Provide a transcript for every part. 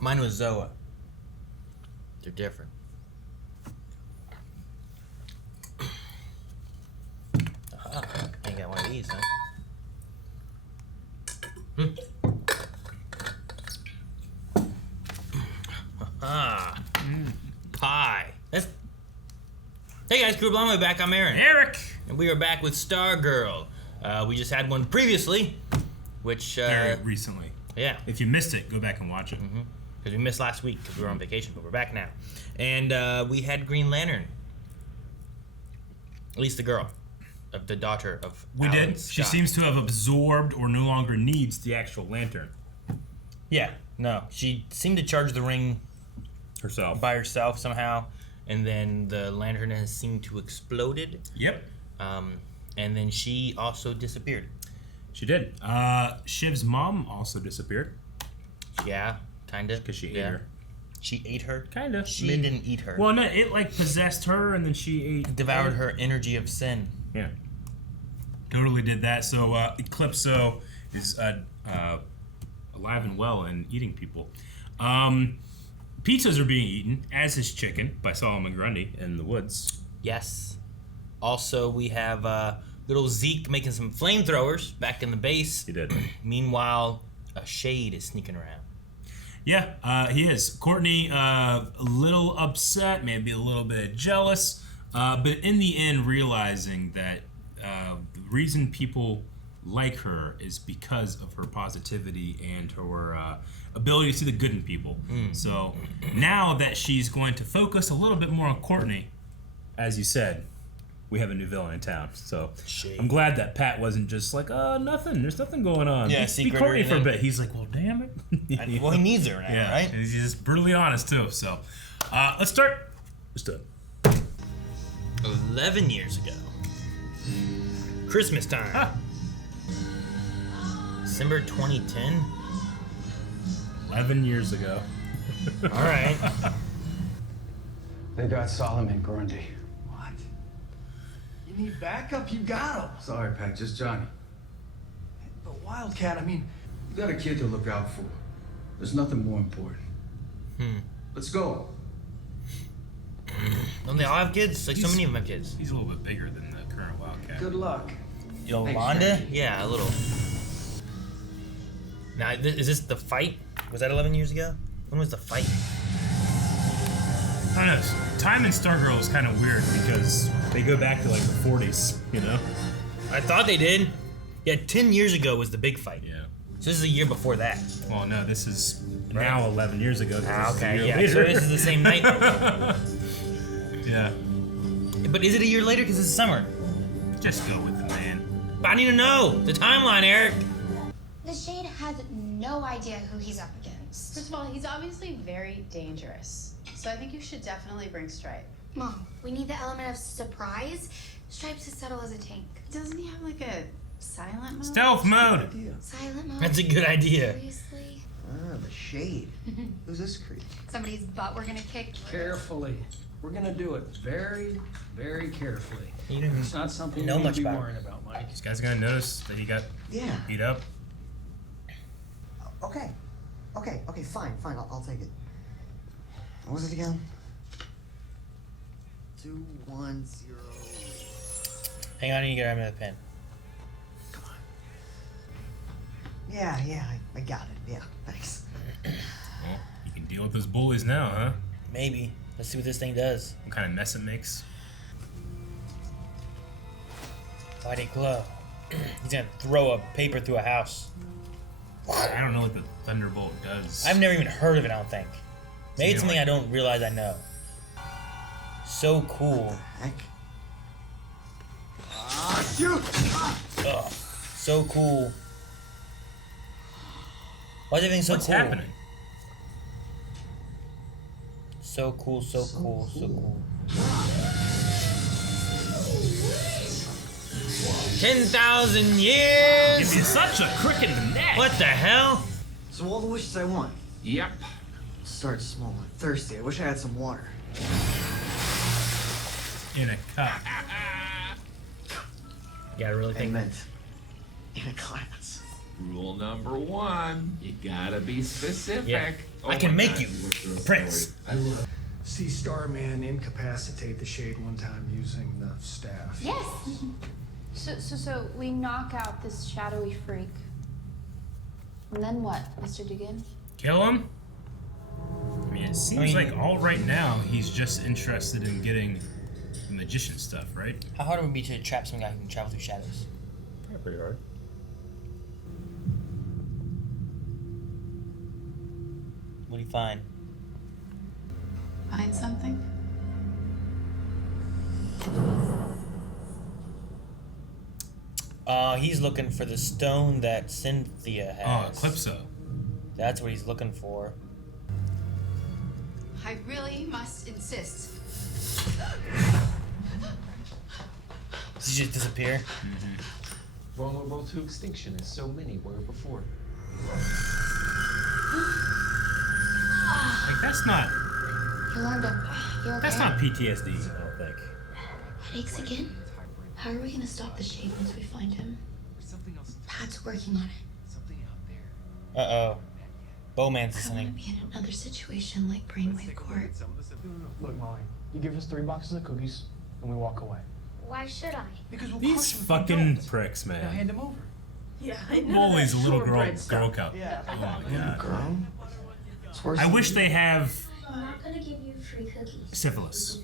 Mine was Zoa. They're different. Ain't got one of these, huh? Pie. Hey guys, Crew Blonde, we're back. I'm Aaron. Eric! And we are back with Stargirl. We just had one previously, which... Very recently. Yeah. If you missed it, go back and watch it. Because we missed last week because we were on vacation, but we're back now. And we had Green Lantern. At least the girl. Of the daughter of We Alan did. Scott. She seems to have absorbed or no longer needs the actual lantern. Yeah. No. She seemed to charge the ring Herself. by herself somehow. And then the lantern has seemed to exploded. Yep. And then she also disappeared. She did. Shiv's mom also disappeared. Yeah, kind of. Because she ate her. She ate her? Kind of. She didn't eat her. Well, no, it like possessed her and then she ate... Devoured her energy of sin. Yeah. Totally did that. So Eclipso is alive and well and eating people. Pizzas are being eaten, as is chicken, by Solomon Grundy in the woods. Yes. Also, we have little Zeke making some flamethrowers back in the base. He did. Meanwhile, a Shade is sneaking around. Yeah, he is. Courtney, a little upset, maybe a little bit jealous, but in the end realizing that the reason people like her is because of her positivity and her ability to see the good in people. So now that she's going to focus a little bit more on Courtney, as you said, we have a new villain in town. So Shade. I'm glad that Pat wasn't just like, nothing. There's nothing going on. Yeah, be secret Courtney or for a anything. bit. He's like, well, damn it. Well, he needs her now, Yeah, right? and he's just brutally honest too. So let's start. Let's do it. 11 years ago. Christmas time. Ah. December 2010. 11 years ago. All right. They got Solomon Grundy. What? You need backup? You got him. Sorry, Pat, just Johnny. But Wildcat, I mean, You got a kid to look out for. There's nothing more important. Let's go. Don't they all have kids? Like, so many of them have kids. He's a little bit bigger than the current Wildcat. good luck. Yolanda? Yeah, a little. Now, is this the fight? Was that 11 years ago? When was the fight? I don't know. Time in Stargirl is kind of weird because they go back to like the 40s, you know? I thought they did. Yeah, 10 years ago was the big fight. Yeah. So this is a year before that. Well, no, this is now 11 years ago. Ah, This is a okay, year yeah. later. So this is the same night. Yeah. But is it a year later because it's summer? Just go with it, man. But I need to know the timeline, Eric. The Shade has no idea who he's up against. First of all, he's obviously very dangerous. So I think you should definitely bring Stripe. Mom, we need the element of surprise. Stripe's as subtle as a tank. Doesn't he have like a silent mode? Stealth mode. Silent mode. That's a good idea. Seriously? Ah, the Shade. Who's this creep? Somebody's butt we're gonna kick. Carefully. We're gonna do it very, very carefully. You didn't It's not something know you need much to be about it. worrying about, Mike. This guy's gonna notice that he got Yeah. beat up. Okay. Okay, fine. I'll take it. What was it again? 210. Hang on, I need to get rid of that pen. Come on. Yeah, I got it. Yeah, thanks. Well, you can deal with those bullies now, huh? Maybe. Let's see what this thing does. What kind of mess it makes. Why'd it glow? He's gonna throw a paper through a house. I don't know what the Thunderbolt does. I've never even heard of it, I don't think. Maybe it's something like- I don't realize I know. So cool. Heck. Shoot! Ugh. So cool. Why is everything so What's cool? happening? So cool, so cool, so cool. 10,000 years! Give me such a crick in the neck. What the hell? So all the wishes I want. Yep. Start small. I'm thirsty. I wish I had some water. In a cup. You gotta really I think. meant in a glass. Rule number 1, you gotta be specific. Yeah. Oh I can my make God. you Prince. See Starman incapacitate the Shade one time using the staff. Yes. So we knock out this shadowy freak. And then what, Mr. Dugan? Kill him? I mean, it seems like all right now he's just interested in getting the magician stuff, right? How hard would it be to trap some guy who can travel through shadows? Probably pretty hard. What do you find? Find something? He's looking for the stone that Cynthia has. Oh, Eclipso. That's what he's looking for. I really must insist. Does he just disappear? Vulnerable to extinction as so many were before. Like, that's not Yolanda, you okay? that's not PTSD, I don't think. Headaches again? How are we gonna stop the Shade once we find him? Pat's working on it. Uh-oh. Bowman's I don't want listening. to be in another situation like Brainwave Court. Look, Molly, you give us 3 boxes of cookies, and we walk away. Why should I? Because we'll These crush him if we fucking don't. pricks, Now man. hand him over. Yeah, I'm always a little girl cop. Yeah. Oh my god. Girl? It's worse I than- wish they have I'm not gonna give you free cookies. syphilis.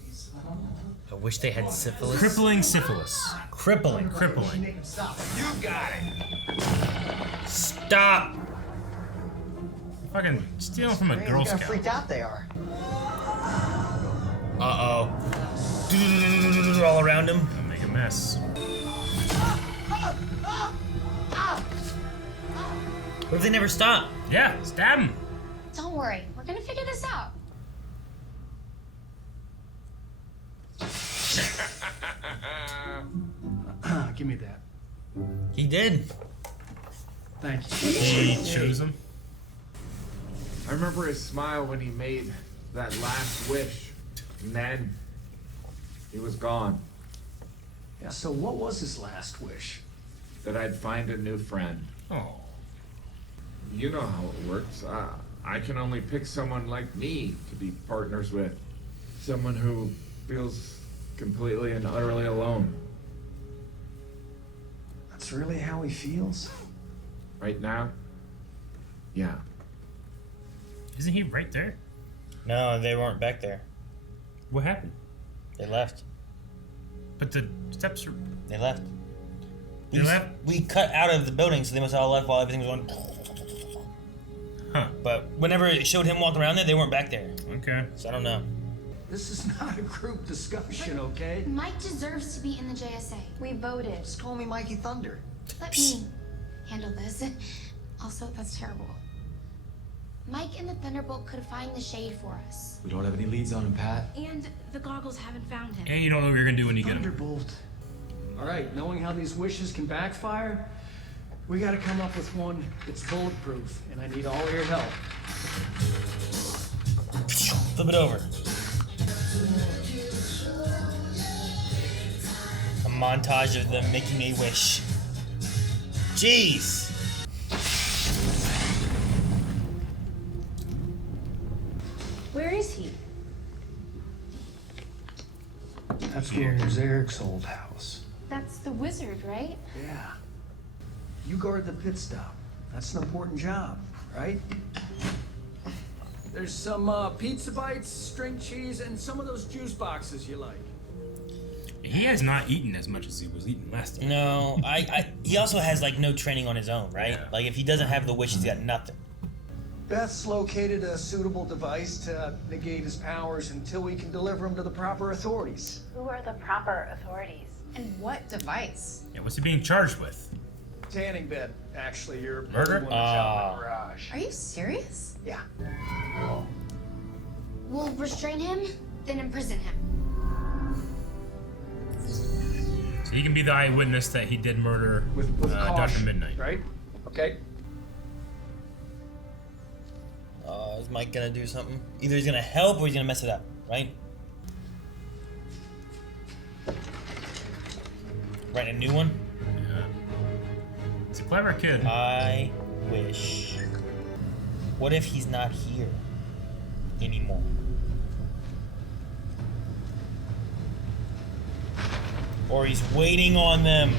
I wish they had syphilis. Crippling syphilis. Crippling. Crippling. You got it! Stop! Fucking stealing from a Great, Girl look how Scout. freaked out they are. Uh-oh. All around him. Gonna make a mess. What if they never stop? Yeah, stab him. Don't worry, we're gonna figure this out. Give me that. He did. Thank you. He chose him. I remember his smile when he made that last wish. And then he was gone. Yeah, so what was his last wish? That I'd find a new friend. Oh. You know how it works. I can only pick someone like me to be partners with. Someone who feels completely and utterly alone. That's really how he feels? Right now? Yeah. Isn't he right there? No, they weren't back there. What happened? They left. But the steps are. They left. They left? We cut out of the building, so they must have all left while everything was going. Huh. But whenever it showed him walking around there, they weren't back there. Okay. So I don't know. This is not a group discussion, okay? Mike deserves to be in the JSA. We voted. Just call me Mikey Thunder. Let me handle this. Also, that's terrible. Mike and the Thunderbolt could find the Shade for us. We don't have any leads on him, Pat. And the goggles haven't found him. And you don't know what you're gonna do when you get him. Thunderbolt. All right, knowing how these wishes can backfire, we gotta come up with one that's bulletproof, and I need all your help. Flip it over. A montage of them making a wish. Jeez. Where is he? That's where there's Eric's old house. That's the wizard, right? Yeah. You guard the pit stop. That's an important job, right? There's some pizza bites, string cheese, and some of those juice boxes you like. He has not eaten as much as he was eating last time. No, he also has like no training on his own, right? Yeah. Like if he doesn't have the wish, he's got nothing. Beth's located a suitable device to negate his powers until we can deliver him to the proper authorities. Who are the proper authorities? And what device? Yeah, what's he being charged with? Tanning bed, actually. You're Murder? one that's out in the garage. Are you serious? Yeah. We'll restrain him, then imprison him. So he can be the eyewitness that he did murder With Dr. caution, Midnight. right? Okay. Is Mike gonna do something? Either he's gonna help or he's gonna mess it up, right? Write a new one? Yeah. He's a clever kid. I wish. What if he's not here anymore? Or he's waiting on them.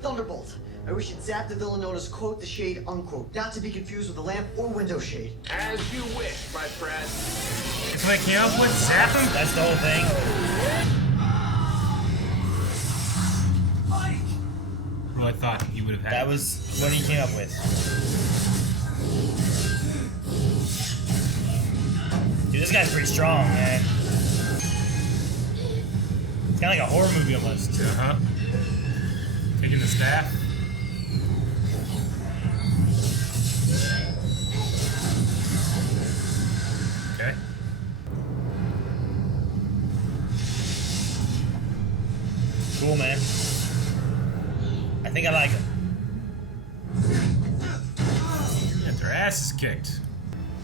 Thunderbolt. I wish you'd zap the villain known as quote the shade unquote, not to be confused with a lamp or window shade. As you wish, my friend. That's what I came up with? Zap him? That's the whole thing. Well, I thought he would have had. That was what he came up with. Dude, this guy's pretty strong, man. It's kind of like a horror movie almost. Uh-huh. Taking the staff. Okay. Cool, man. I think I like him. Get their asses kicked.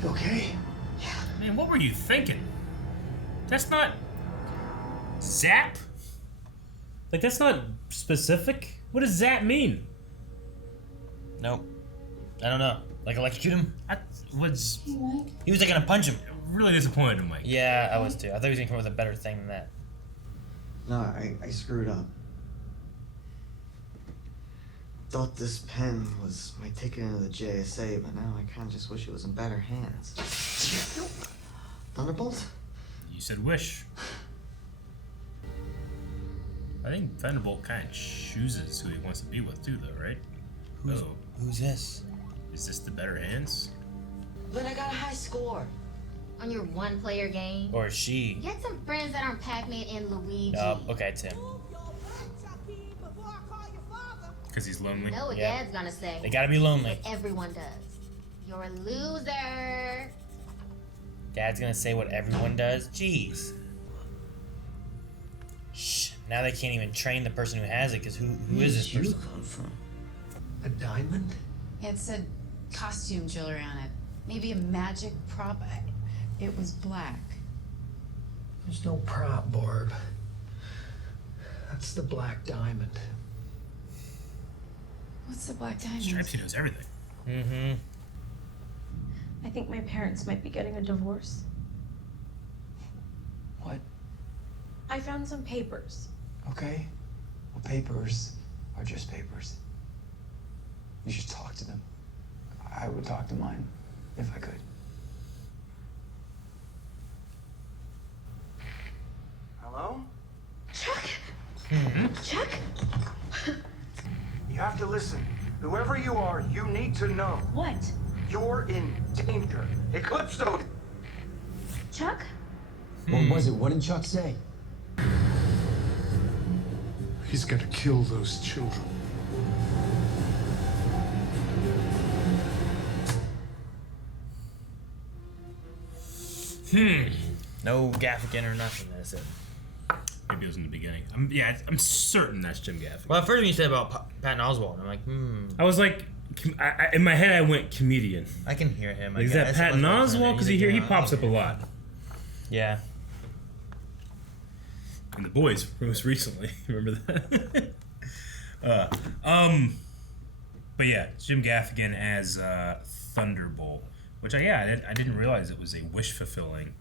Okay. Man, what were you thinking? That's not... Zap? Like, that's not specific? What does zap mean? Nope. I don't know. Like electrocute him? I was... He was like gonna punch him. Really disappointed in Mike. Yeah, I was too. I thought he was gonna come up with a better thing than that. No, I screwed up. Thought this pen was my ticket into the JSA, but now I kinda just wish it was in better hands. Thunderbolt? You said wish. I think Thunderbolt kind of chooses who he wants to be with too, though, right? Who's this? Is this the better hands? But I got a high score on your one-player game. Or is she? Get some friends that aren't Pac-Man and Luigi. Oh, okay, it's him. Because he's lonely. Know what Yeah. Dad's gonna say. They gotta be lonely. Like everyone does. You're a loser. Dad's gonna say what everyone does? Jeez. Shh. Now they can't even train the person who has it, because who is this person? Come from? A diamond? It said costume jewelry on it. Maybe a magic prop. It was black. There's no prop, Barb. That's the black diamond. What's the black diamond? Stripesy knows everything. Mm-hmm. I think my parents might be getting a divorce. What? I found some papers. Okay. Well, papers are just papers. You should talk to them. I would talk to mine if I could. Hello? Chuck? Chuck? You have to listen. Whoever you are, you need to know. What? You're in danger. Eclipso! Chuck? What was it? What did Chuck say? He's gonna kill those children. No Gaffigan or nothing, that's it. Maybe it was in the beginning. I'm certain that's Jim Gaffigan. Well, at first when you said about Patton Oswalt, I'm like, I was like, in my head I went comedian. I can hear him. I Is that guess. Patton Oswalt? Because He's a he guy. pops up a lot. Yeah. And The Boys, most recently. Remember that? But yeah, it's Jim Gaffigan as Thunderbolt, which I didn't realize it was a wish fulfilling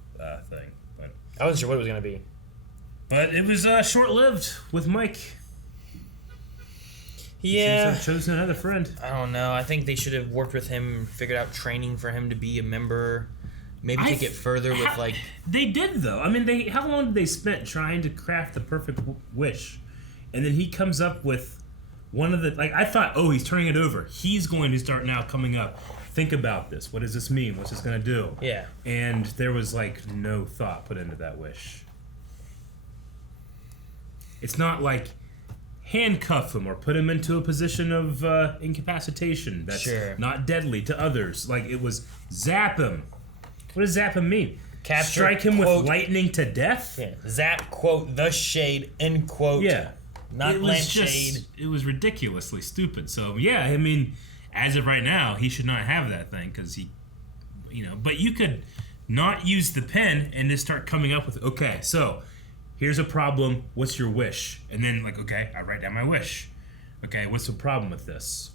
thing, but I wasn't sure what it was gonna be. But it was short lived with Mike. Yeah. He seems to have chosen another friend. I don't know. I think they should have worked with him, figured out training for him to be a member. Maybe take it further with like. They did though. I mean, how long did they spend trying to craft the perfect wish, and then he comes up with one of the I thought, oh, he's turning it over. He's going to start now coming up. Think about this. What does this mean? What's this going to do? Yeah. And there was like no thought put into that wish. It's not like handcuff him or put him into a position of incapacitation that's not deadly to others. Like it was zap him. What does zap him mean? Capture, strike him quote, with lightning to death? Yeah. Zap, quote, the shade, end quote. Yeah. Not it lamp was just, shade. It was ridiculously stupid. So, yeah, I mean, as of right now, he should not have that thing because he, but you could not use the pen and just start coming up with, okay, so here's a problem. What's your wish? And then like, okay, I write down my wish. Okay, what's the problem with this?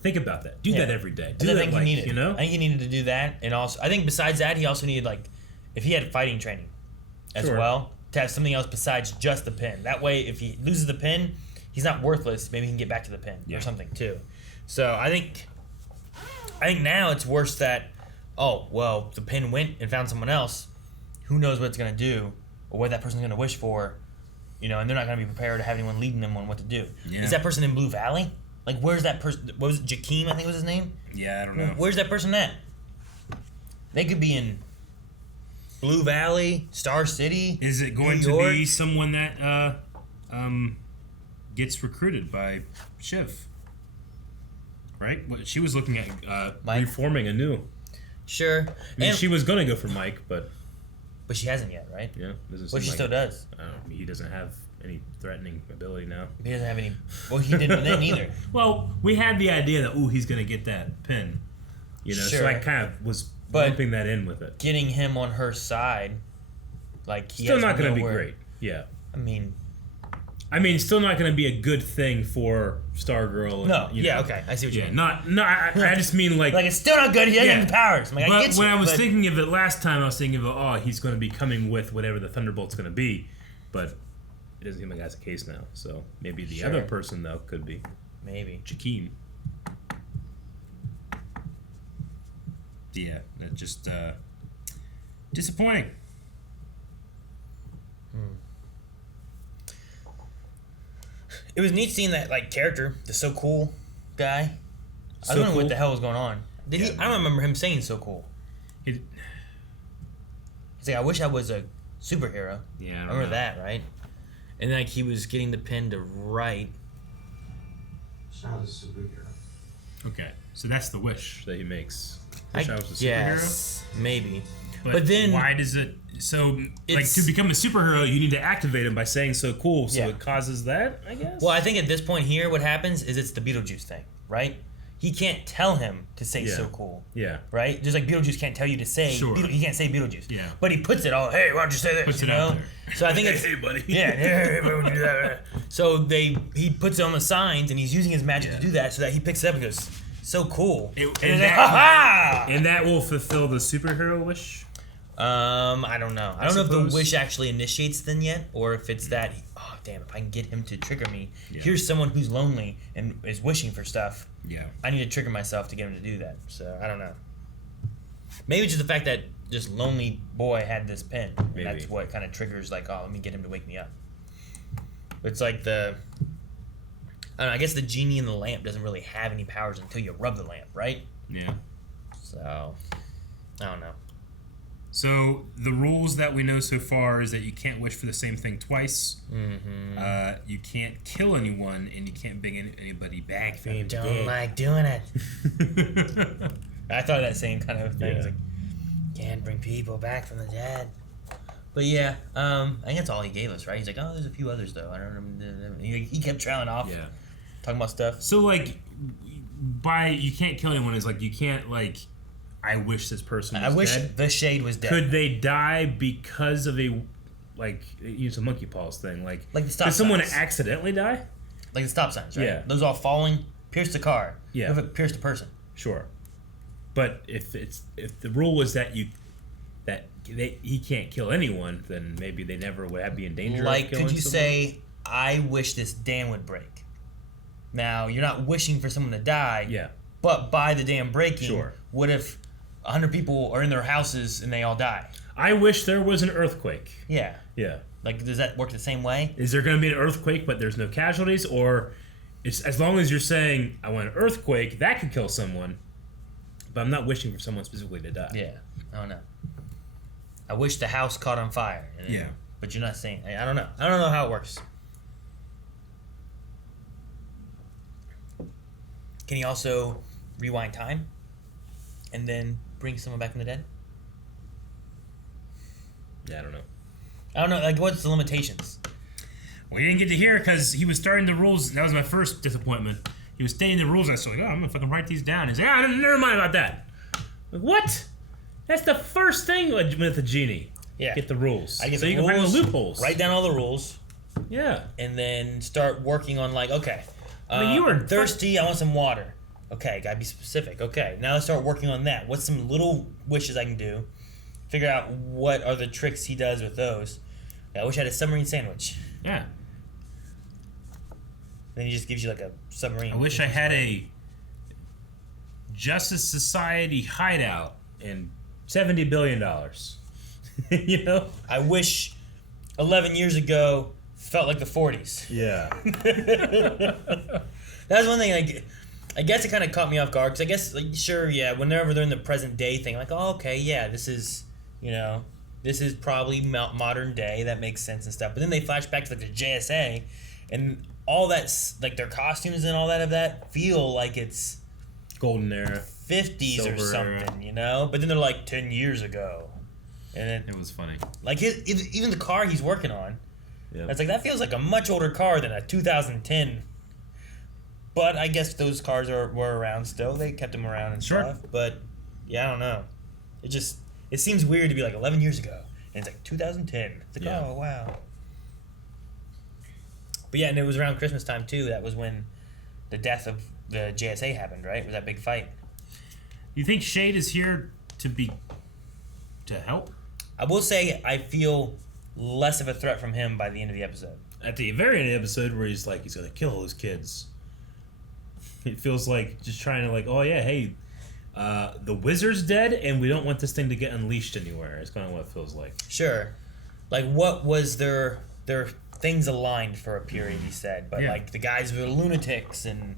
Think about that. Do that every day. Do that, like, you know? I think he needed to do that, and also I think besides that, he also needed, like, if he had fighting training as well, to have something else besides just the pin. That way, if he loses the pin, he's not worthless. Maybe he can get back to the pin or something too. So I think now it's worse that, oh well, the pin went and found someone else. Who knows what it's gonna do or what that person's gonna wish for, you know? And they're not gonna be prepared to have anyone leading them on what to do. Yeah. Is that person in Blue Valley? Like, where's that person? What was it, Jakeem, I think was his name? Yeah, I don't know. Where's that person at? They could be in Blue Valley, Star City. Is it going to be someone that gets recruited by Shiv? Right? She was looking at reforming anew. Sure. I mean, she was going to go for Mike, but she hasn't yet, right? Yeah. Well, she still does. He doesn't have any threatening ability now. He doesn't have any. Well, he didn't then either. Well, we had the idea that he's gonna get that pin, you know. Sure. So I kind of was bumping that in with it. Getting him on her side, like he still not gonna be great. Yeah. I mean, still not gonna be a good thing for Stargirl. And, no. You know, okay. I see what you mean. I just mean like it's still not good. He doesn't have the powers. I'm like, but I get you, when I was thinking of it last time, I was thinking of he's gonna be coming with whatever the Thunderbolt's gonna be, but. It doesn't seem like that's the case now. So maybe the other person, though, could be. Maybe. Jakeem. Yeah, that's just disappointing. It was neat seeing that, like, character, the So Cool guy. I don't know what the hell was going on. Did he? I don't remember him saying So Cool. He's like, I wish I was a superhero. Yeah, I remember that, right? And like he was getting the pen to write. Wish I was a superhero. Okay, so that's the wish that he makes. Wish I was a superhero? Yes, maybe. But then why does it? So like to become a superhero, you need to activate him by saying so cool. So it causes that, I guess. Well, I think at this point here, what happens is it's the Beetlejuice thing, right? He can't tell him to say so cool. Yeah. Right? Just like Beetlejuice can't tell you to say. Sure. He can't say Beetlejuice. Yeah. But he puts it all. Hey, why don't you say this? Puts it out there. So I think it's hey buddy. Yeah. Hey, why would you do that? So he puts it on the signs and he's using his magic to do that so that he picks it up and goes so cool. And that will fulfill the superhero wish. I don't know. I don't know if the wish actually initiates then yet, or if it's that. Oh damn! If I can get him to trigger me, here's someone who's lonely and is wishing for stuff. Yeah. I need to trigger myself to get him to do that. So I don't know. Maybe it's just the fact that this lonely boy had this pen. And that's what kind of triggers like, oh, let me get him to wake me up. It's like I don't know, I guess the genie in the lamp doesn't really have any powers until you rub the lamp, right? Yeah. So I don't know. So the rules that we know so far is that you can't wish for the same thing twice. Mm-hmm. You can't kill anyone, and you can't bring anybody back. I don't like doing it. I thought of that same kind of thing. Yeah. It's like, can't bring people back from the dead. But yeah, I think that's all he gave us, right? He's like, oh, there's a few others though. I don't know. He kept trailing off. Yeah. Talking about stuff. So like, you can't kill anyone is like you can't like. I wish this person was dead. I wish the Shade was dead. Could they die because of use a monkey paws thing? Like the stop did someone signs. Accidentally die? Like the stop signs, right? Yeah. Those all falling, pierce the car. Yeah. If it pierced a person. Sure. But if the rule was that he can't kill anyone, then maybe they never would be in danger of killing someone. Could you say, I wish this dam would break? Now, you're not wishing for someone to die. Yeah. But by the dam breaking, Sure. What if 100 people are in their houses and they all die? I wish there was an earthquake. Yeah. Yeah. Like, does that work the same way? Is there going to be an earthquake, but there's no casualties? Or as long as you're saying, I want an earthquake, that could kill someone, but I'm not wishing for someone specifically to die. Yeah. I don't know. I wish the house caught on fire. Yeah. But you're not saying... I don't know. I don't know how it works. Can he also rewind time and then bring someone back from the dead? Yeah, I don't know. I don't know. Like, what's the limitations? Well, you didn't get to hear because he was starting the rules. That was my first disappointment. He was stating the rules. I was like, oh, I'm going to fucking write these down. He's like, never mind about that. Like, what? That's the first thing with the genie. Yeah. Get the rules. I get so the you can find the rules, loopholes. Write down all the rules. Yeah. And then start working on like, okay. I mean, you were I'm thirsty. I want some water. Okay, gotta be specific. Okay, now let's start working on that. What's some little wishes I can do? Figure out what are the tricks he does with those. I wish I had a submarine sandwich. Yeah. Then he just gives you like a submarine. I wish I had a Justice Society hideout and $70 billion. You know? I wish 11 years ago felt like the 40s. Yeah. That's one thing. Like, I guess it kind of caught me off guard because I guess, like, sure, yeah, whenever they're in the present day thing, like, oh, okay, yeah, this is, you know, this is probably modern day. That makes sense and stuff. But then they flash back to like the JSA, and all that's like their costumes and all that of that feel like it's golden era, 50s or Silver something, era. you know. But then they're like 10 years ago, and it was funny. Like even the car he's working on. Yep. It's like that feels like a much older car than a 2010. But I guess those cars were around still. They kept them around and stuff. But yeah, I don't know. It seems weird to be like 11 years ago, and it's like 2010. It's like, oh wow. But yeah, and it was around Christmas time too. That was when the death of the JSA happened, right? It was that big fight. You think Shade is here to help? I will say I feel less of a threat from him by the end of the episode. At the very end of the episode, where he's like, he's gonna kill all those kids. It feels like just trying to like, oh yeah, hey, the wizard's dead, and we don't want this thing to get unleashed anywhere. It's kind of what it feels like. Sure, like what was their things aligned for a period? He said, but like the guys were lunatics, and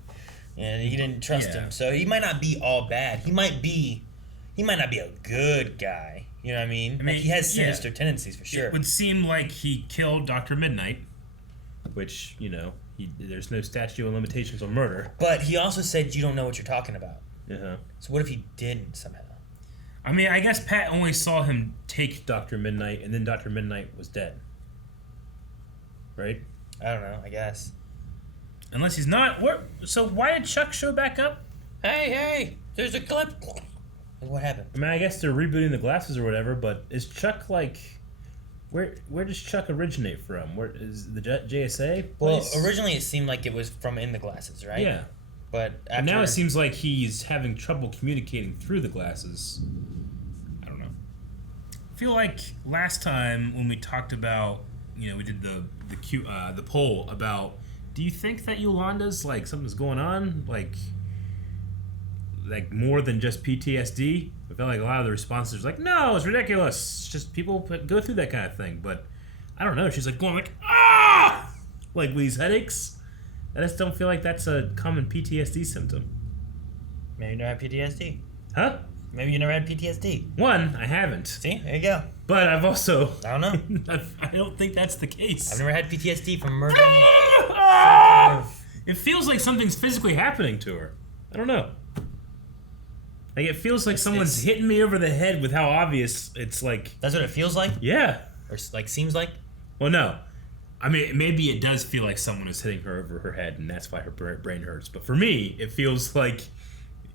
he didn't trust him, so he might not be all bad. He might not be a good guy. You know what I mean? Like he has sinister tendencies for sure. It would seem like he killed Dr. Midnight, which, you know, there's no statute of limitations on murder. But he also said you don't know what you're talking about. Uh-huh. So what if he didn't somehow? I mean, I guess Pat only saw him take Dr. Midnight, and then Dr. Midnight was dead. Right? I don't know, I guess. Unless he's not. So why did Chuck show back up? Hey, there's a clip. What happened? I mean, I guess they're rebooting the glasses or whatever, but is Chuck like... Where does Chuck originate from? Where is the JSA? Well, originally it seemed like it was from in the glasses, right? Yeah. But now it seems like he's having trouble communicating through the glasses. I don't know. I feel like last time when we talked about, you know, we did the poll about, do you think that Yolanda's like something's going on, like more than just PTSD? I felt like a lot of the responses were like, no, it's ridiculous. It's just people go through that kind of thing. But I don't know. She's like going like, ah, like with these headaches. I just don't feel like that's a common PTSD symptom. Maybe you never had PTSD. Huh? Maybe you never had PTSD. One, I haven't. See? There you go. But I've also... I don't know. I don't think that's the case. I've never had PTSD from murdering... It feels like something's physically happening to her. I don't know. Like, it feels like someone's hitting me over the head with how obvious it's like... That's what it feels like? Yeah. Or, like, seems like? Well, no. I mean, maybe it does feel like someone is hitting her over her head, and that's why her brain hurts. But for me, it feels like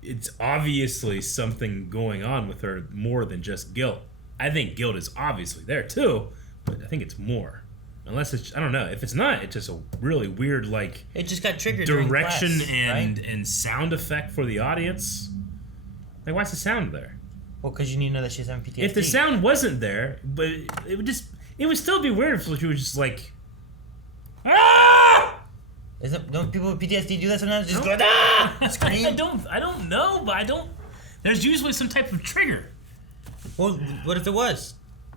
it's obviously something going on with her more than just guilt. I think guilt is obviously there, too, but I think it's more. Unless it's, I don't know. If it's not, it's just a really weird, like... It just got triggered direction during class, and sound effect for the audience. Like, why's the sound there? Well, because you need to know that she's having PTSD. If the sound wasn't there, but it would still be weird if she was just like... Ah! Don't people with PTSD do that sometimes? Just go, ah! Scream? I don't know, but there's usually some type of trigger. Well, what if it was?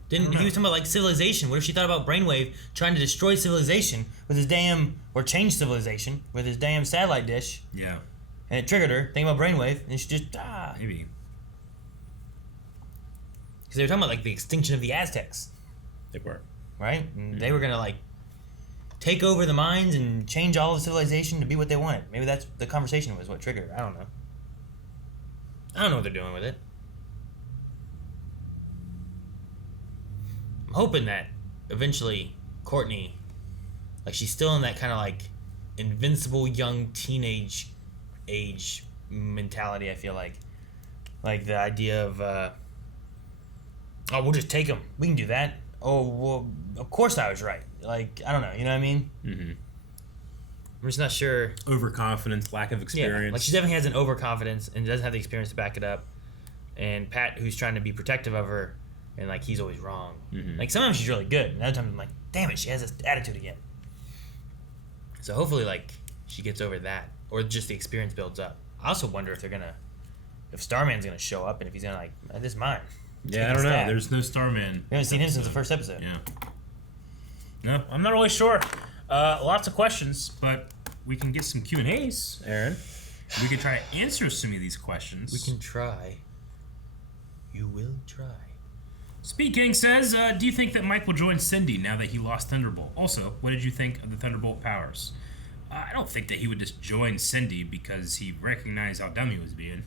He was talking about like civilization. What if she thought about Brainwave trying to destroy civilization with his damn, or change civilization with his damn satellite dish? Yeah. And it triggered her, thinking about Brainwave, and she just, Maybe. Because they were talking about like the extinction of the Aztecs. They were. Right? And they were going to like take over the minds and change all of civilization to be what they wanted. Maybe that's the conversation was what triggered her. I don't know. I don't know what they're doing with it. I'm hoping that eventually Courtney, like she's still in that kind of like invincible young teenage age mentality, I feel like. Like the idea of Oh, we'll just take him. We can do that. Oh, well, of course I was right. Like, I don't know. You know what I mean? Mm-hmm. I'm just not sure. Overconfidence, lack of experience. Yeah, like she definitely has an overconfidence and doesn't have the experience to back it up. And Pat, who's trying to be protective of her, and like he's always wrong. Mm-hmm. Like sometimes she's really good, and other times I'm like, damn it, she has this attitude again. So hopefully, like she gets over that, or just the experience builds up. I also wonder if Starman's gonna show up, and if he's gonna like, this is mine. Yeah, I don't know. There's no Starman. We haven't seen him since the first episode. Yeah. No, I'm not really sure. Lots of questions, but we can get some Q&As, Aaron. We can try to answer some of these questions. We can try. You will try. Speaking says, do you think that Mike will join Cindy now that he lost Thunderbolt? Also, what did you think of the Thunderbolt powers? I don't think that he would just join Cindy because he recognized how dumb he was being.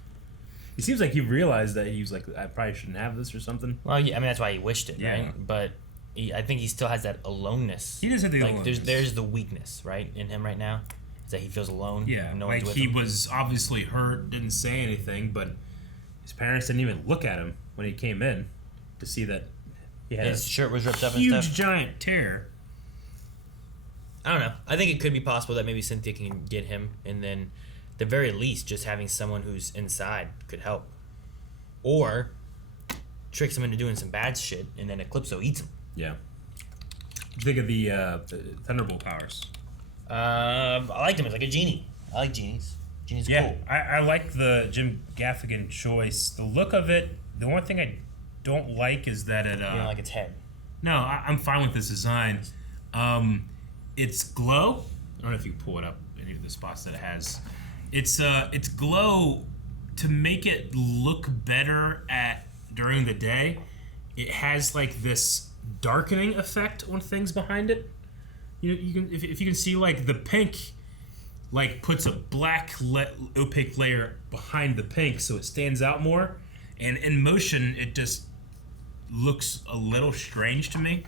He seems like he realized that he was like, I probably shouldn't have this or something. Well, yeah, I mean, that's why he wished it, right? But I think he still has that aloneness. He does have the aloneness. There's the weakness, right, in him right now. Is that he feels alone. Yeah, no like one's with he him. was obviously hurt, didn't say anything, but his parents didn't even look at him when he came in to see that he had his shirt was ripped up and huge stuff. giant tear. I don't know. I think it could be possible that maybe Cynthia can get him, and then, at the very least, just having someone who's inside could help. Or tricks him into doing some bad shit, and then Eclipso eats him. Yeah. Think of the Thunderbolt powers. I liked him as like a genie. I like genies. Genie's cool. I like the Jim Gaffigan choice. The look of it, the one thing I don't like is that it... you don't like its head. No, I'm fine with this design. It's glow. I don't know if you can pull it up, any of the spots that it has. It's glow to make it look better during the day. It has like this darkening effect on things behind it. You can if you can see like the pink, like puts a black opaque layer behind the pink, so it stands out more. And in motion, it just looks a little strange to me.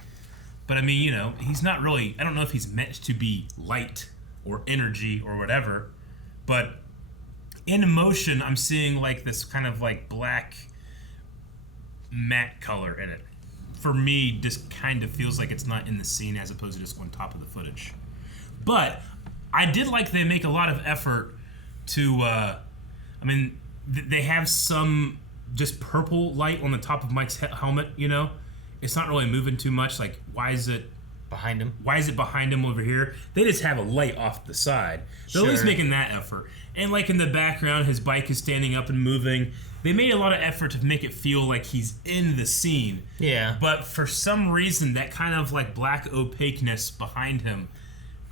But I mean, he's not really. I don't know if he's meant to be light or energy or whatever. But in motion, I'm seeing like this kind of like black matte color in it. For me, just kind of feels like it's not in the scene as opposed to just on top of the footage. But I did like they make a lot of effort to, they have some just purple light on the top of Mike's helmet, It's not really moving too much. Like, why is it behind him? Why is it behind him over here? They just have a light off the side. They're at least making that effort. And like in the background, his bike is standing up and moving. They made a lot of effort to make it feel like he's in the scene. Yeah. But for some reason, that kind of like black opaqueness behind him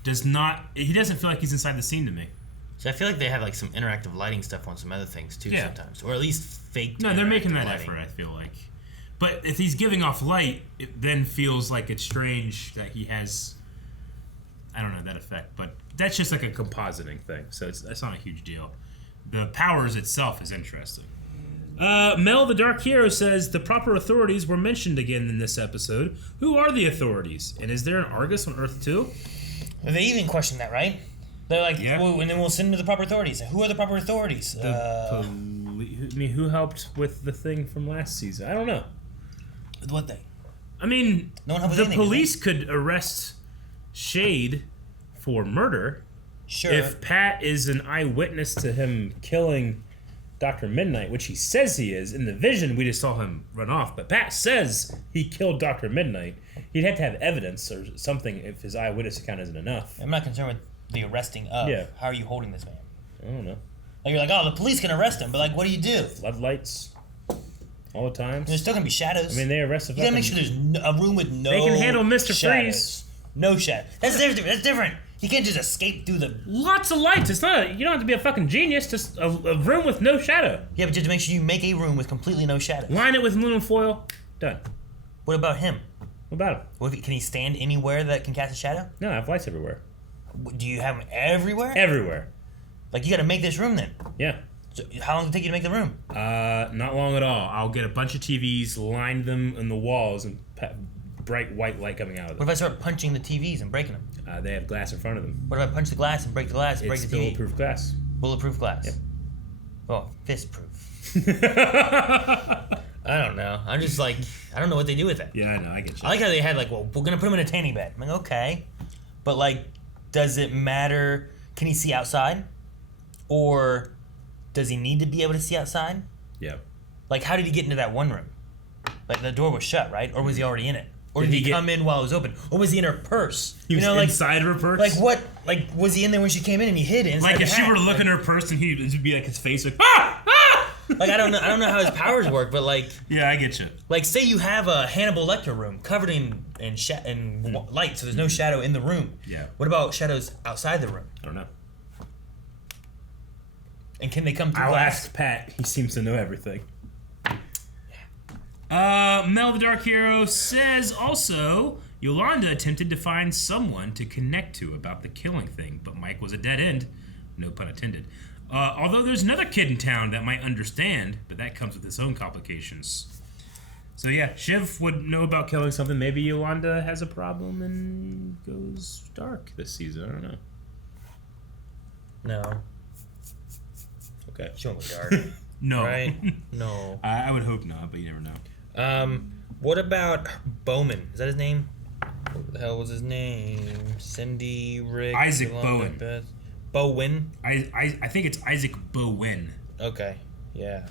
he doesn't feel like he's inside the scene to me. So I feel like they have like some interactive lighting stuff on some other things too sometimes. Or at least fake. No, they're making that lighting. effort, I feel like. But if he's giving off light, it then feels like it's strange that he has, I don't know, that effect. But that's just like a compositing thing, so that's not a huge deal. The powers itself is interesting. Mel the Dark Hero says, the proper authorities were mentioned again in this episode. Who are the authorities? And is there an Argus on Earth too? They even question that, right? They're like, well, and then we'll send them to the proper authorities. Who are the proper authorities? Who helped with the thing from last season? I don't know. What thing? I mean, no one the police could arrest Shade for murder. Sure. If Pat is an eyewitness to him killing Dr. Midnight, which he says he is. In the vision, we just saw him run off. But Pat says he killed Dr. Midnight. He'd have to have evidence or something if his eyewitness account isn't enough. I'm not concerned with the arresting of. Yeah. How are you holding this man? I don't know. Like you're like, oh, the police can arrest him, but like, what do you do? Floodlights. All the time. There's still gonna be shadows. I mean, they arrest. You gotta make sure there's a room with no. They can handle Mr. Freeze. Freeze. No shadow. That's different. That's different. He can't just escape through the. Lots of lights. It's not. You don't have to be a fucking genius. Just a room with no shadow. Yeah, but just to make sure you make a room with completely no shadow. Line it with aluminum foil. Done. What about him? What about him? What if can he stand anywhere that can cast a shadow? No, I have lights everywhere. Do you have him everywhere? Everywhere. Like you got to make this room then. Yeah. So how long does it take you to make the room? Not long at all. I'll get a bunch of TVs, line them in the walls, and bright white light coming out of them. What if I start punching the TVs and breaking them? They have glass in front of them. What if I punch the glass and break the glass and break the TV? Bulletproof glass. Bulletproof glass. Yep. Oh, fist proof. I don't know. I'm just like, I don't know what they do with it. Yeah, I know. I get you. I like how they had like, well, we're gonna put him in a tanning bed. I'm like, okay, but like, does it matter? Can he see outside, or does he need to be able to see outside? Yeah. Like, how did he get into that one room? Like, the door was shut, right? Or was he already in it? Or did he come in while it was open? Or was he in her purse? He was inside her purse? Like, what? Like, was he in there when she came in and he hid it? Like, if she were to look in her purse and he'd be like, his face like, ah! Ah! Like, I don't know how his powers work, but like... Yeah, I get you. Like, say you have a Hannibal Lecter room covered in light, so there's no shadow in the room. Yeah. What about shadows outside the room? I don't know. And can they come through I'll glass? ask Pat. He seems to know everything. Mel the Dark Hero says also, Yolanda attempted to find someone to connect to about the killing thing, but Mike was a dead end. No pun intended. Although there's another kid in town that might understand, but that comes with its own complications. So yeah, Shiv would know about killing something. Maybe Yolanda has a problem and goes dark this season. I don't know. No. Okay. She won't go dark. No. Right? No. I would hope not, but you never know. What about Bowman? Is that his name? What the hell was his name? Cindy, Rick, Isaac Yolanda, Bowen. Beth. Bowen? I think it's Isaac Bowen. Okay. Yeah.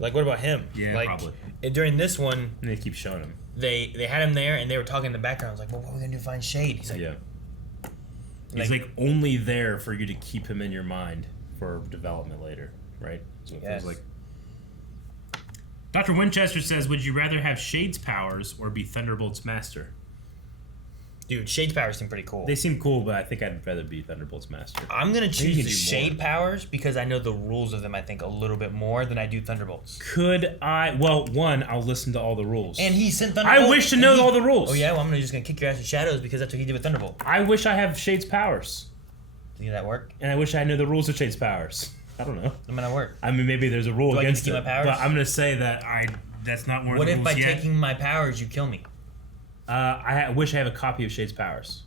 Like, what about him? Yeah, like, probably. During this one, And they keep showing him. they had him there and they were talking in the background. I was like, well, what are we gonna do to find Shade? He's like, Yeah. He's like only there for you to keep him in your mind for development later, right? So it feels like. Dr. Winchester says, would you rather have Shade's powers or be Thunderbolt's master? dude, Shade's powers seem pretty cool. They seem cool, but I think I'd rather be Thunderbolt's master. I'm going to choose Maybe the Shade powers because I know the rules of them, I think, a little bit more than I do Thunderbolts. Could I? Well, one, I'll listen to all the rules. And he sent Thunderbolt. I wish to know all the rules. Oh, yeah? Well, I'm just going to kick your ass with Shadows because that's what he did with Thunderbolt. I wish I have Shade's powers. Think that work? And I wish I knew the rules of Shade's powers. I don't know. It might not work. I mean, maybe there's a rule Do against I get to it. keep my powers? But I'm going to say that that's not one What of the if rules by yet. taking my powers you kill me? I wish I have a copy of Shade's powers.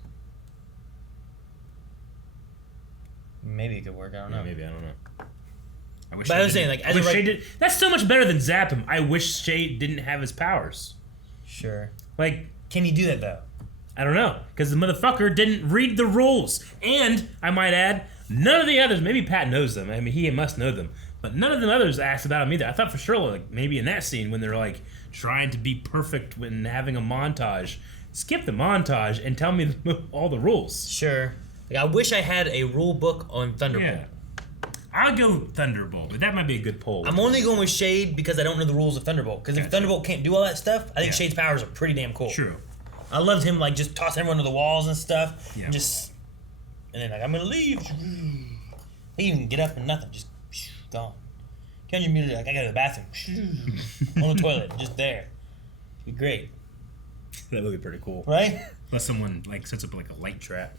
Maybe it could work. I don't know. Yeah, maybe. I don't know. I wish. But I was saying, like, as a Shade did, that's so much better than zap him. I wish Shade didn't have his powers. Sure. Like, can he do that though? I don't know, because the motherfucker didn't read the rules, and I might add, none of the others. Maybe Pat knows them. I mean, he must know them, but none of the others asked about him either. I thought for sure, like maybe in that scene when they're like trying to be perfect when having a montage, skip the montage and tell me all the rules. Sure. Like, I wish I had a rule book on Thunderbolt. Yeah. I'll go Thunderbolt, but that might be a good poll. I'm only going with Shade because I don't know the rules of Thunderbolt. Because if Thunderbolt can't do all that stuff, I think Shade's powers are pretty damn cool. True. I loved him like just tossing everyone to the walls and stuff. Yeah. And just then like I'm gonna leave. He didn't even get up and nothing. Just gone. Can you mute it? Like I got to the bathroom. On the toilet, just there. Be great. That would be pretty cool, right? Unless someone like sets up like a light trap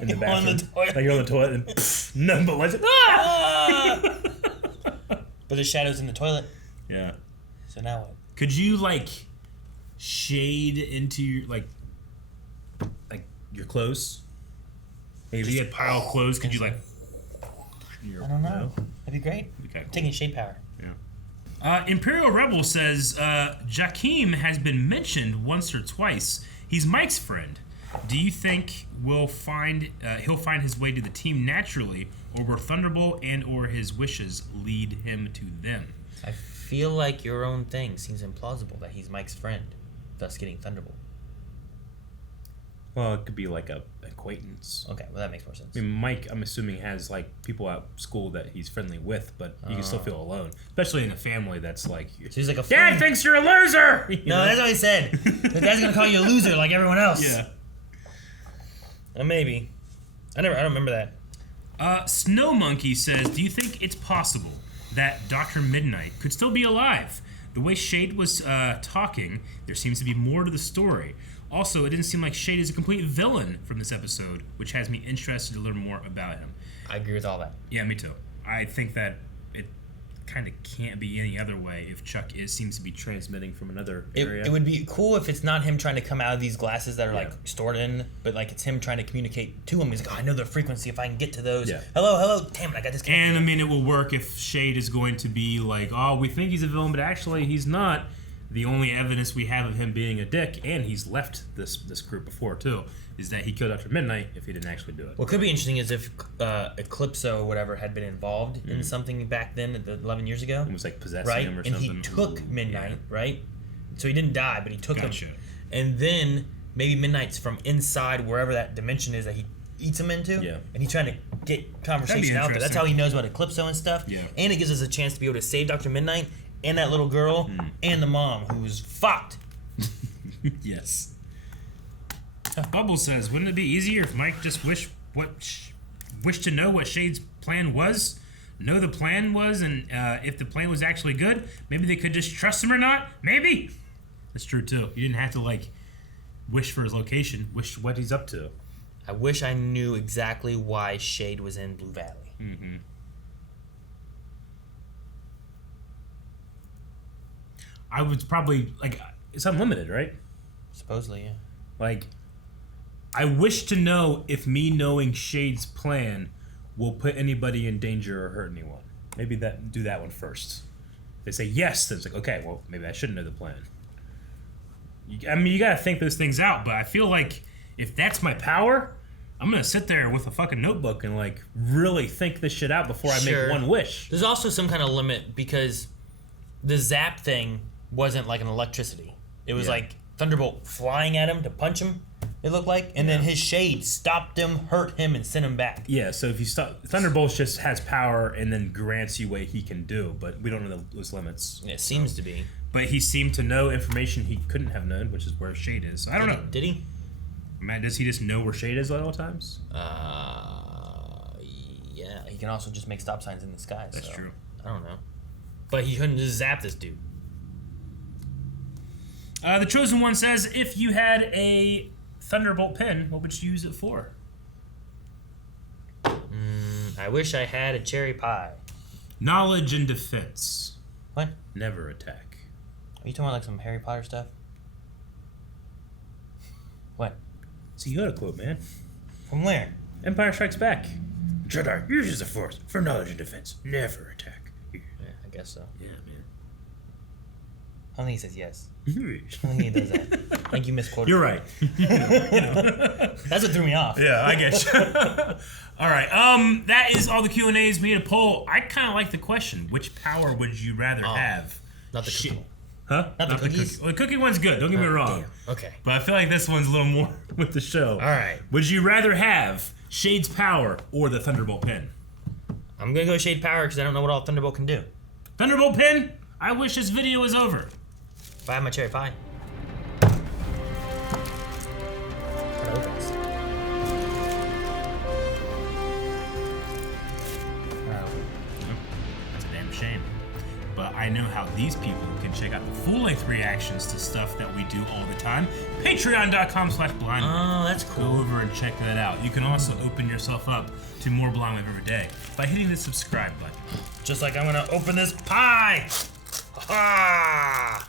in the On bathroom, the toilet. like you're on the toilet and pff, nothing but lights. Ah! But there's shadows in the toilet. Yeah. So now what? Could you like shade into your like your clothes? Like, if you had pile of clothes, could you like? I don't know. That'd be great. Okay, cool. Taking Shade power. Yeah. Imperial Rebel says Jakeem has been mentioned once or twice. He's Mike's friend. Do you think he'll find his way to the team naturally, or will Thunderbolt and/or his wishes lead him to them? I feel like your own thing seems implausible that he's Mike's friend, thus getting Thunderbolt. Well, it could be like a acquaintance. Okay, well that makes more sense. I mean, Mike, I'm assuming, has like people at school that he's friendly with, but you can still feel alone, especially in a family that's like. So he's like a Dad friend. thinks you're a loser. No, that's what he said. The dad's gonna call you a loser like everyone else. Yeah. Maybe. I don't remember that. Snow Monkey says, do you think it's possible that Dr. Midnight could still be alive? The way Shade was talking, there seems to be more to the story. Also, it didn't seem like Shade is a complete villain from this episode, which has me interested to learn more about him. I agree with all that. Yeah, me too. I think that kind of can't be any other way if Chuck seems to be transmitting from another area. It would be cool if it's not him trying to come out of these glasses that are like stored in, but like it's him trying to communicate to him. He's like, oh, I know the frequency. If I can get to those, hello, damn it, I got this. And I mean, it will work if Shade is going to be like, oh, we think he's a villain, but actually he's not. The only evidence we have of him being a dick, and he's left this group before too, is that he killed Dr. Midnight if he didn't actually do it. What could be interesting is if Eclipso or whatever had been involved in something back then, 11 years ago. It was like possessing him or and something. he took Midnight, right? So he didn't die, but he took him. And then maybe Midnight's from inside wherever that dimension is that he eats him into. Yeah. And he's trying to get conversation out there. That's how he knows about Eclipso and stuff. Yeah. And it gives us a chance to be able to save Dr. Midnight and that little girl and the mom who was fucked. Yes. Bubble says, wouldn't it be easier if Mike just wished to know what Shade's plan was? Know the plan was, and if the plan was actually good, maybe they could just trust him or not? Maybe. That's true too. You didn't have to like wish for his location, wish what he's up to. I wish I knew exactly why Shade was in Blue Valley. Mm-hmm. I would probably, like, it's unlimited, right? Supposedly, yeah. Like, I wish to know if me knowing Shade's plan will put anybody in danger or hurt anyone. Maybe do that one first. They say yes, then it's like, okay, well, maybe I shouldn't know the plan. I mean, you gotta think those things out, but I feel like if that's my power, I'm gonna sit there with a fucking notebook and, like, really think this shit out before I make one wish. There's also some kind of limit because the zap thing wasn't like an electricity. It was like Thunderbolt flying at him to punch him, it looked like, and then his Shade stopped him, hurt him, and sent him back. Yeah, so if you stop, Thunderbolt just has power and then grants you what he can do, but we don't know those limits. It seems to be. But he seemed to know information he couldn't have known, which is where Shade is. I don't know. Did he? Matt, does he just know where Shade is at all times? Yeah. He can also just make stop signs in the sky. That's true. I don't know. But he couldn't just zap this dude. The Chosen One says, if you had a Thunderbolt pin, what would you use it for? I wish I had a cherry pie. Knowledge and defense. What? Never attack. Are you talking about like some Harry Potter stuff? What? It's a Yoda quote, man. From where? Empire Strikes Back. Jedi uses the Force for knowledge and defense. Never attack. Yeah, I guess so. Yeah, man. I don't think he says yes. I don't think he does that. I think you misquoted. You're right. That's what threw me off. Yeah, I get you. All right. That is all the Q&As. We had a poll. I kind of like the question. Which power would you rather have? Not the cookie. Huh? Not the cookies? Well, the cookie one's good. Don't get me wrong. Damn. Okay. But I feel like this one's a little more with the show. All right. Would you rather have Shade's power or the Thunderbolt pin? I'm going to go Shade power because I don't know what all Thunderbolt can do. Thunderbolt pin? I wish this video was over. If I have my cherry pie. That's a damn shame. But I know how these people can check out the full-length reactions to stuff that we do all the time. Patreon.com/Blind. Oh, that's cool. Go over and check that out. You can also open yourself up to more Blind Wave every day by hitting the subscribe button. Just like I'm going to open this pie. Ah!